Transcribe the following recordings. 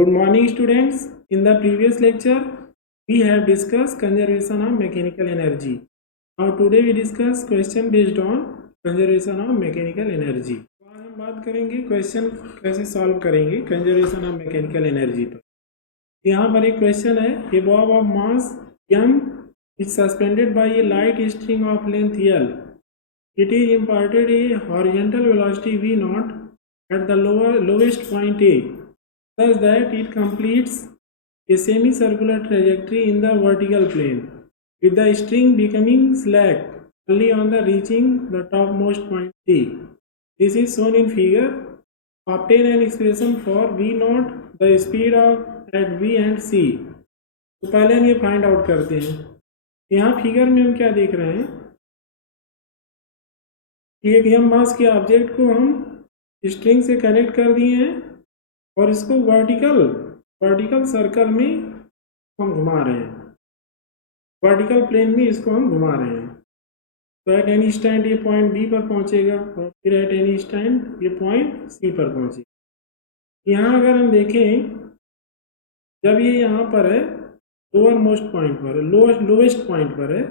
Good morning, students. In the previous lecture, we have discussed conservation of mechanical energy. Now today we discuss question based on conservation of mechanical energy. आज हम बात करेंगे question कैसे solve करेंगे conservation of mechanical energy पर। यहाँ पर एक क्वेश्चन है, a bob of mass m is suspended by a light string of length L. It is imparted a horizontal velocity v naught at the lowest point A, such that it completes a semicircular trajectory in the vertical plane, with the string becoming slack only on the reaching the topmost point C. This is shown in figure. Obtain an expression for v naught, the speed of at v and c. तो पहले हम ये find out करते हैं। यहाँ figure में हम क्या देख रहे हैं कि एक m मास के ऑब्जेक्ट को हम स्ट्रिंग से कनेक्ट कर दिए हैं और इसको वर्टिकल सर्कल में हम घुमा रहे हैं, वर्टिकल प्लेन में इसको हम घुमा रहे हैं। तो एट एनी स्टैंड ये पॉइंट बी पर पहुंचेगा और फिर एट एनी स्टैंड ये पॉइंट सी पर पहुंचेगा। यहाँ अगर हम देखें, जब ये यहाँ पर है लोअर मोस्ट पॉइंट पर है, लोवेस्ट पॉइंट पर है,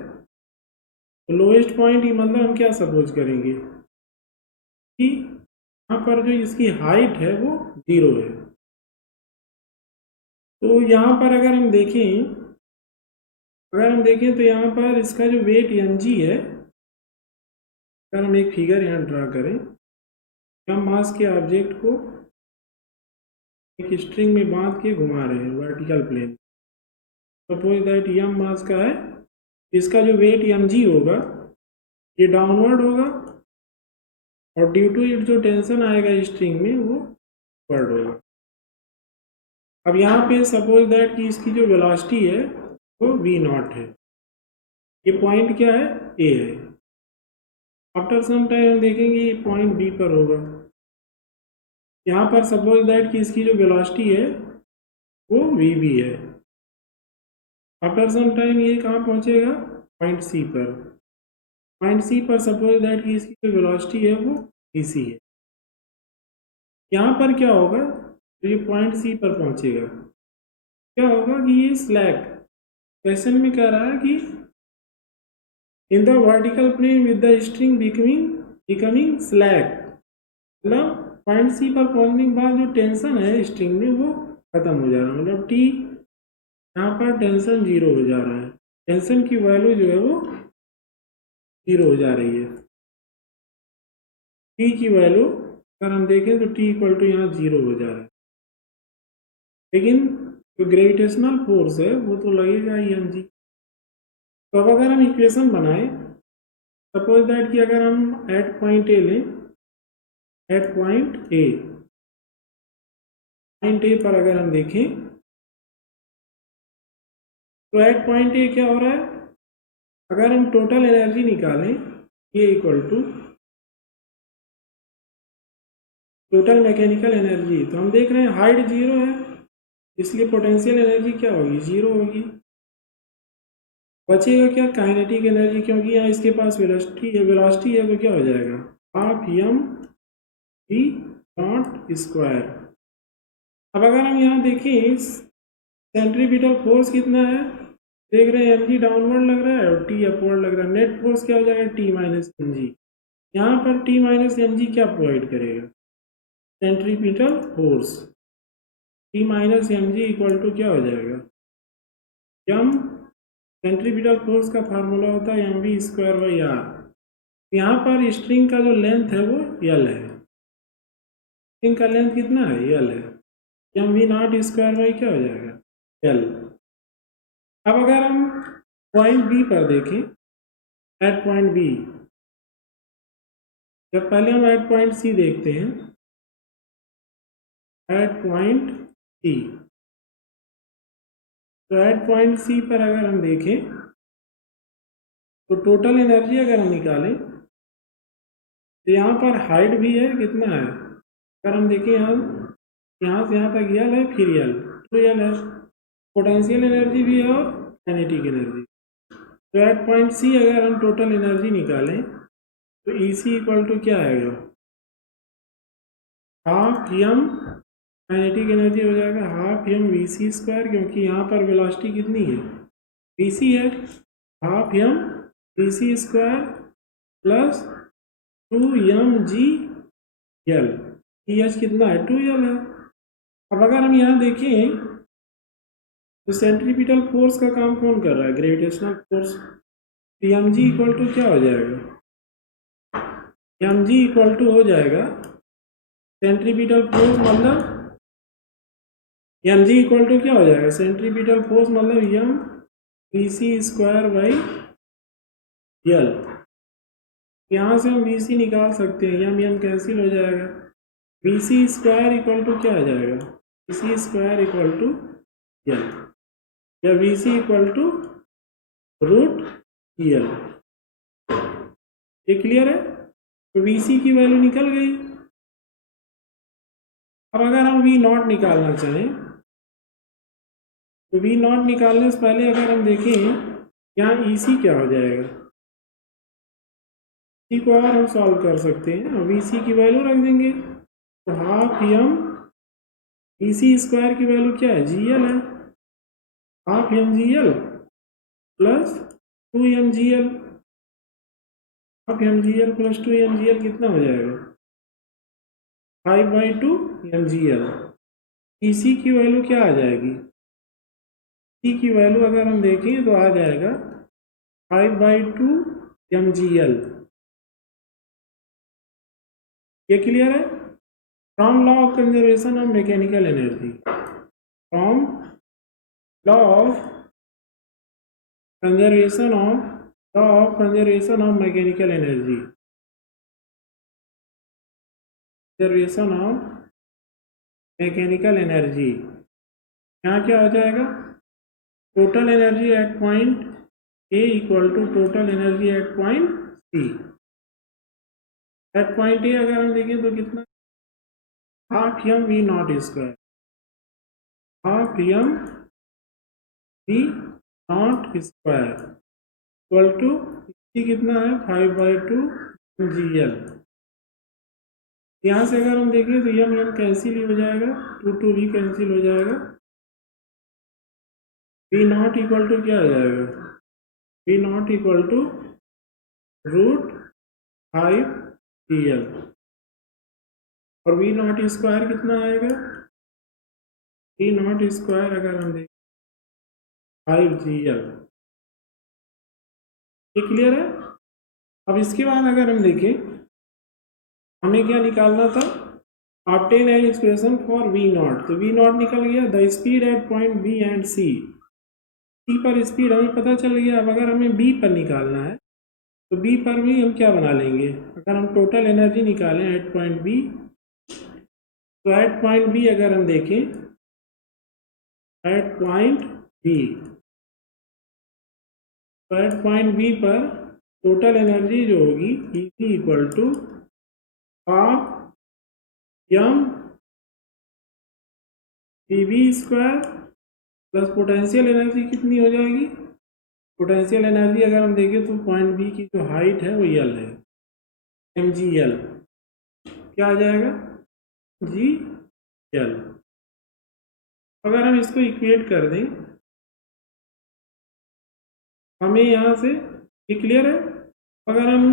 तो लोवेस्ट पॉइंट ही मतलब हम क्या सपोज करेंगे कि यहाँ पर जो इसकी हाइट है वो 0 है। तो यहाँ पर अगर हम देखें तो यहाँ पर इसका जो वेट mg है, अगर हम एक फिगर यहाँ ड्रा करें, हम मास के ऑब्जेक्ट को एक स्ट्रिंग में बांध के घुमा रहे हैं vertical plane. Suppose that m mass का है, इसका जो वेट mg होगा ये डाउनवर्ड होगा और ड्यू टू इट जो टेंशन आएगा स्ट्रिंग में वो अपवर्ड होगा। अब यहाँ पे सपोज दैट कि इसकी जो वेलोसिटी है वो v नॉट है, ये पॉइंट क्या है a है। आफ्टर सम टाइम हम देखेंगे ये पॉइंट b पर होगा। यहाँ पर सपोज दैट कि इसकी जो वेलोसिटी है वो vb है। आफ्टर सम टाइम ये कहाँ पहुँचेगा पॉइंट c पर। पॉइंट c पर सपोज दैट कि इसकी जो वेलोसिटी है वो vc है। यहाँ पर क्या होगा, तो ये पॉइंट c पर पहुँचेगा, क्या होगा कि ये स्लैक, क्वेश्चन में कह रहा है कि in the vertical plane with the string becoming slack, मतलब पॉइंट सी पर पहुंचने के बाद जो टेंशन है स्ट्रिंग में वो खत्म हो जा रहा है, मतलब टी यहाँ पर टेंशन 0 हो जा रहा है, टेंशन की वैल्यू जो है वो 0 हो जा रही है। टी की वैल्यू अगर हम देखें तो टी इक्वल टू यहाँ 0 हो जा रहा है, लेकिन जो ग्रेविटेशनल फोर्स है वो तो लगेगा ही mg। तो अब अगर हम इक्वेशन बनाएं, सपोज दैट कि अगर हम एट पॉइंट ए लें, एट पॉइंट ए पर अगर हम देखें तो एट पॉइंट ए क्या हो रहा है, अगर हम टोटल एनर्जी निकालें ये equal to total mechanical energy, तो हम देख रहे हैं हाइट 0 है, इसलिए पोटेंशियल एनर्जी क्या होगी 0 होगी। बचेगा क्या काइनेटिक एनर्जी, क्योंकि यहाँ इसके पास वेलोसिटी है तो क्या हो जाएगा half m v not square. अब अगर हम यहाँ देखें सेंट्रीपिटल फोर्स कितना है, देख रहे हैं mg डाउनवर्ड लग रहा है और t अपवर्ड लग रहा है, नेट फोर्स क्या हो जाएगा t माइनस mg। यहाँ पर t माइनस mg क्या प्रोवाइड करेगा centripetal force, t minus mg equal to क्या हो जाएगा m, सेंट्रीपिटल फोर्स का फार्मूला होता है mv स्क्वायर बाई r। यहाँ पर स्ट्रिंग का जो लेंथ है वो l है, स्ट्रिंग का लेंथ कितना है l है, mv नॉट स्क्वायर बाई क्या हो जाएगा l। अब अगर हम पॉइंट बी पर देखें, एट पॉइंट बी, जब पहले हम एट पॉइंट सी देखते हैं, एट पॉइंट सी, तो एट पॉइंट सी पर अगर हम देखें तो टोटल एनर्जी अगर हम निकालें तो यहाँ पर हाइट भी है, कितना है अगर हम देखें यहाँ से यहाँ तक यल है, फिर यल तो यल है, पोटेंशियल एनर्जी भी है और काइनेटिक एनर्जी। तो एट पॉइंट सी अगर हम टोटल एनर्जी निकालें तो ई सी इक्वल टू क्या आएगा हाफ m काइनेटिक एनर्जी हो जाएगा half M V C square, क्योंकि यहाँ पर वेलोसिटी कितनी है, वी सी है, half M V C square plus 2mg L, H कितना है 2l है। अब अगर हम यहाँ देखें तो सेंट्रीपिटल फोर्स का काम कौन कर रहा है, ग्रेविटेशनल फोर्स। तो एम जी इक्वल टू क्या हो जाएगा, एम जी इक्वल टू हो जाएगा सेंट्रीपिटल फोर्स मतलब एम जी इक्वल टू क्या हो जाएगा, सेंट्रीपिटल फोर्स मतलब M V C square by L. यहाँ से हम वी सी निकाल सकते हैं, एम एम कैंसिल हो जाएगा, V C square equal to क्या आ जाएगा, V C square equal to L, या V C equal to root L. ये क्लियर है, तो वी सी की वैल्यू निकल गई। अब अगर हम वी नॉट निकालना चाहें तो वी नॉट निकालने से पहले अगर हम देखें यहाँ ई सी क्या हो जाएगा, सी को और हम सॉल्व कर सकते हैं, वी सी की वैल्यू रख देंगे, तो half M V C square की वैल्यू क्या है, जी एल है, half M G L plus 2mgl, half M G L plus 2mgl कितना हो जाएगा 5/2 mgl। इसी की वैल्यू क्या आ जाएगी, सी की वैल्यू अगर हम देखें तो आ जाएगा 5/2 mgl। ये क्लियर है। From law of conservation of mechanical energy, from law of conservation of mechanical energy, conservation of mechanical energy, यहाँ क्या हो जाएगा, total energy at point A equal to total energy at point C. At point A अगर हम देखें तो कितना, half M V nought square, half M V nought square equal to कितना है 5/2 mgl। यहाँ से अगर हम देखें तो एम एम कैंसिल हो जाएगा, 2 भी कैंसिल हो जाएगा, वी नॉट इक्वल टू क्या आ जाएगा, V nought equal to root 5gl, और वी नॉट स्क्वायर कितना आएगा, वी नॉट स्क्वायर अगर हम देखें 5gl। ये क्लियर है। अब इसके बाद अगर हम देखें हमें क्या निकालना था, obtain an expression for V naught, तो वी नॉट निकल गया, the speed at point B and C, C पर स्पीड हमें पता चल गया। अब अगर हमें बी पर निकालना है तो बी पर भी हम क्या बना लेंगे, अगर हम टोटल एनर्जी निकालें एट पॉइंट बी, तो एट पॉइंट बी अगर हम देखें, एट पॉइंट बी, तो एट पॉइंट बी पर टोटल एनर्जी जो होगी E equal to half M V B square plus potential energy कितनी हो जाएगी, पोटेंशियल एनर्जी अगर हम देखें तो पॉइंट बी की जो हाइट है वो एल है, एम जी एल, क्या आ जाएगा जी एल। अगर हम इसको इक्वेट कर दें हमें यहाँ से, ये क्लियर है। अगर हम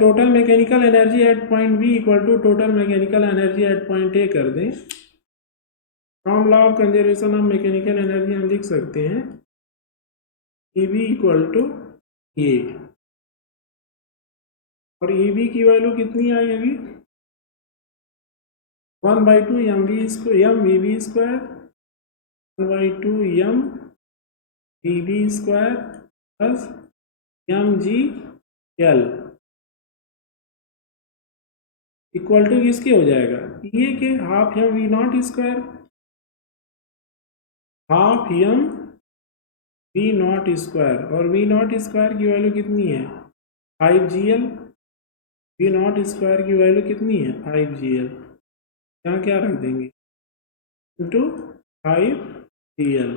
total mechanical energy at point B equal to total mechanical energy at point A कर दें, from law of conservation of mechanical energy हम लिख सकते हैं E B equal to A, और ई बी की वैल्यू कितनी आई अभी 1/2 M V square 1/2 M V B square plus M G L equal to किसके हो जाएगा, ये के half M V nought square, half M V nought square, और वी नॉट स्क्वायर की वैल्यू कितनी है 5gl, वी नॉट स्क्वायर की वैल्यू कितनी है 5gl, यहाँ क्या रख देंगे इंटू 5gl,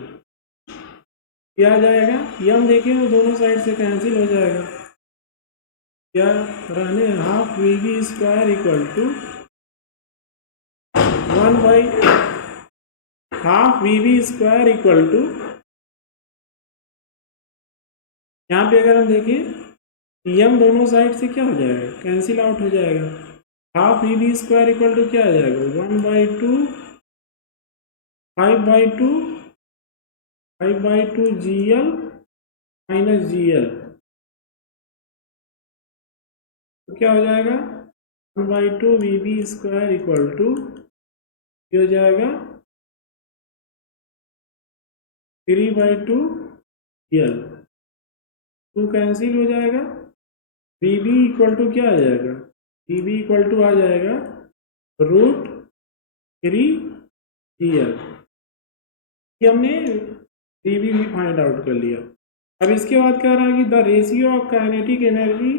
क्या आ जाएगा, यम देखें तो दोनों साइड से कैंसिल हो जाएगा, क्या रहने half V B square equal to 1/12 VB square equal to, यहाँ पे अगर हम देखें एम दोनों साइड से क्या हो जाएगा, कैंसिल आउट हो जाएगा। Half VB square equal to क्या आ जाएगा, 1/2 5/2 GL माइनस GL, तो क्या हो जाएगा 1/2 VB स्क्वायर इक्वल टू हो जाएगा 3/2 GL, 2 कैंसिल हो जाएगा। VB इक्वल टू क्या आ जाएगा, VB इक्वल टू आ जाएगा √3 GL। ये हमने VB भी फाइंड आउट कर लिया। अब इसके बाद कह रहा है कि the ratio of kinetic energy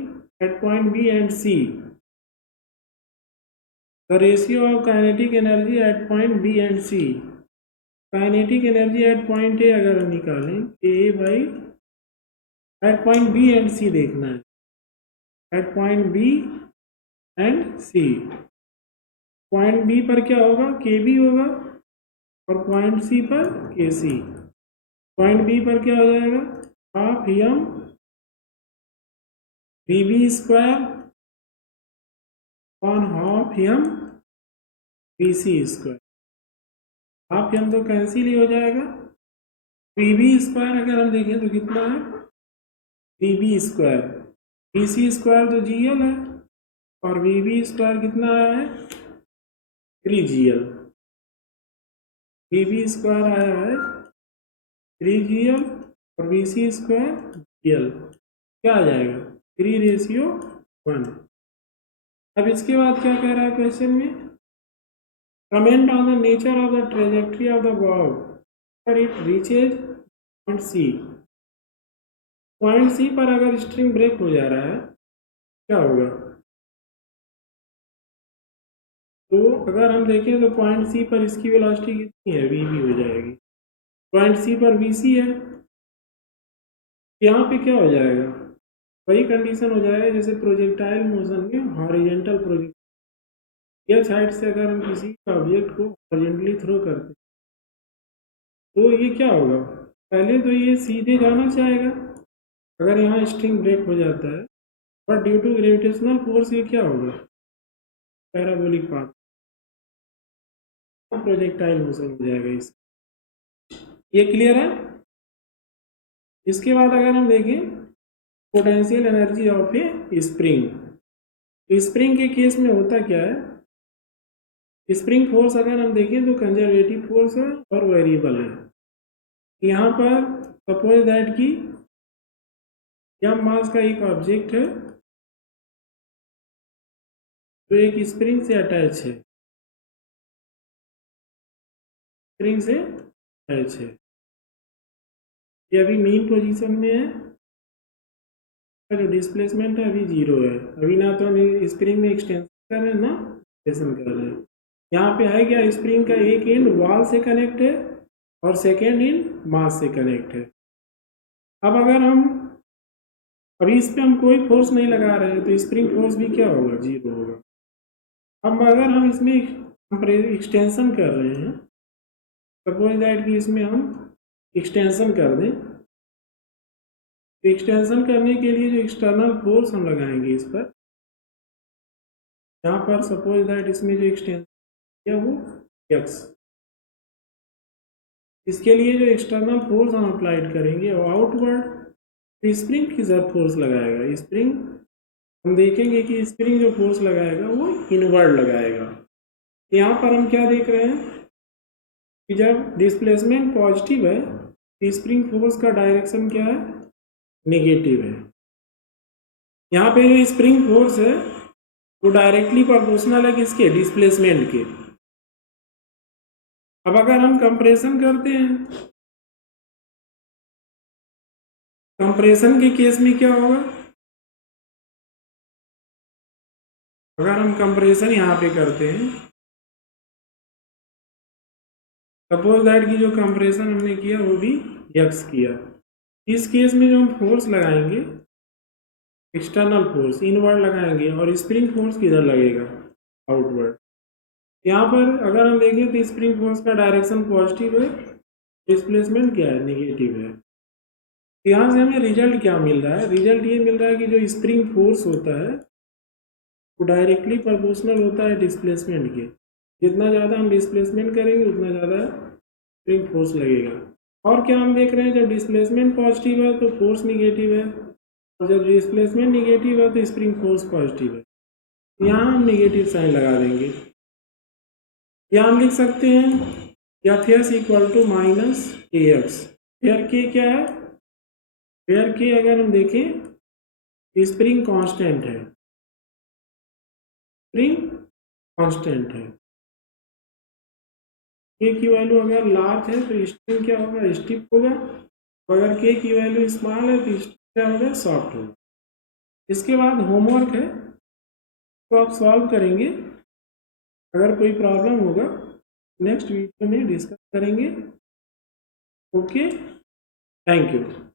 at point B and C, the ratio of kinetic energy at point B and C. Kinetic energy at point A अगर हम निकालें A by at point B and C देखना है, at point B and C. Point B पर क्या होगा, के B होगा, और पॉइंट सी पर के सी। पॉइंट बी पर क्या हो जाएगा, half M VB square on half M VC square. Half M तो कैंसिल ही हो जाएगा। VB स्क्वायर अगर हम देखें तो कितना है, VB स्क्वायर, VC स्क्वायर तो GL है, और VB स्क्वायर कितना आया है 3GL। VB स्क्वायर आया है 3GL और VC स्क्वायर GL, क्या आ जाएगा 3:1। अब इसके बाद क्या कह रहा है क्वेश्चन में, comment on the nature of the trajectory of the ball पर it reaches point C. Point C पर अगर स्ट्रिंग ब्रेक हो जा रहा है क्या होगा, तो अगर हम देखें तो पॉइंट सी पर इसकी वेलोसिटी कितनी है, VB हो जाएगी। पॉइंट सी पर VC है, यहाँ पे क्या हो जाएगा, वही कंडीशन हो जाएगा जैसे प्रोजेक्टाइल मोशन में हॉरिजेंटल प्रोजेक्ट, या साइड से अगर हम किसी ऑब्जेक्ट को हॉरिजेंटली थ्रो करते तो ये क्या होगा, पहले तो ये सीधे जाना चाहेगा अगर यहाँ स्ट्रिंग ब्रेक हो जाता है, but due to gravitational force ये क्या होगा, पैराबोलिक पाथ, प्रोजेक्टाइल मोशन हो जाएगा इस। ये क्लियर है। इसके बाद अगर हम देखें potential energy of A spring, spring के केस में होता क्या है, स्प्रिंग फोर्स अगर हम देखें तो कंजर्वेटिव फोर्स है और वेरिएबल है। यहाँ पर सपोज दैट कि एम मास का एक ऑब्जेक्ट है तो एक स्प्रिंग से अटैच है, स्प्रिंग से अटैच है, ये अभी मीन पोजीशन में है, जो डिस्प्लेसमेंट है अभी 0 है, अभी ना तो हम स्प्रिंग में एक्सटेंशन कर रहे हैं ना एक्सटेंशन कर रहे हैं। यहाँ पे है क्या, स्प्रिंग का एक एंड वॉल से कनेक्ट है और सेकेंड एंड मास से कनेक्ट है। अब अगर हम अभी इस पर हम कोई फोर्स नहीं लगा रहे हैं तो स्प्रिंग फोर्स भी क्या होगा, 0 होगा। अब अगर हम इसमें एक्सटेंशन कर रहे हैं, सपोज दैट कि इसमें हम एक्सटेंशन कर दें, तो एक्सटेंशन करने के लिए जो एक्सटर्नल फोर्स हम लगाएंगे इस पर, यहाँ पर सपोज दैट इसमें जो एक्सटेंशन किया वो x, इसके लिए जो एक्सटर्नल फोर्स हम अप्लाइड करेंगे वो आउटवर्ड, तो स्प्रिंग की जब फोर्स लगाएगा, स्प्रिंग हम देखेंगे कि स्प्रिंग जो फोर्स लगाएगा वो इनवर्ड लगाएगा। यहाँ पर हम क्या देख रहे हैं कि जब डिस्प्लेसमेंट पॉजिटिव है तो स्प्रिंग फोर्स का डायरेक्शन क्या है, नेगेटिव है। यहाँ पे जो स्प्रिंग फोर्स है वो डायरेक्टली प्रोपोर्शनल है किसके, डिस्प्लेसमेंट के। अब अगर हम कंप्रेशन करते हैं, कंप्रेशन के केस में क्या होगा, अगर हम कंप्रेशन यहाँ पे करते हैं, सपोज दैट कि जो कंप्रेशन हमने किया वो भी x किया, इस केस में जो हम फोर्स लगाएंगे एक्सटर्नल फोर्स इनवर्ड लगाएंगे और स्प्रिंग फोर्स किधर लगेगा, आउटवर्ड। यहाँ पर अगर हम देखें तो स्प्रिंग फोर्स का डायरेक्शन पॉजिटिव है, डिस्प्लेसमेंट क्या है, नेगेटिव है। यहाँ से हमें रिजल्ट क्या मिल रहा है, रिजल्ट ये मिल रहा है कि जो स्प्रिंग फोर्स होता है वो डायरेक्टली प्रोपोर्शनल होता है डिस्प्लेसमेंट के। जितना ज़्यादा हम डिस्प्लेसमेंट करेंगे उतना ज़्यादा स्प्रिंग फोर्स लगेगा। और क्या हम देख रहे हैं, जब डिस्प्लेसमेंट पॉजिटिव है तो फोर्स निगेटिव है, और जब डिस्प्लेसमेंट निगेटिव है तो स्प्रिंग फोर्स पॉजिटिव है। यहाँ हम निगेटिव साइन लगा देंगे। या हम लिख सकते हैं F S equal to minus K X. Where K क्या है, वेयर के अगर हम देखें स्प्रिंग कांस्टेंट है, स्प्रिंग कांस्टेंट है। के की वैल्यू अगर लार्ज है तो स्प्रिंग क्या होगा, स्टिफ होगा, अगर के की वैल्यू स्मॉल है तो स्प्रिंग क्या होगा, सॉफ्ट होगा। इसके बाद होमवर्क है तो आप सॉल्व करेंगे। अगर कोई प्रॉब्लम होगा नेक्स्ट वीडियो में डिस्कस करेंगे। Okay, thank you.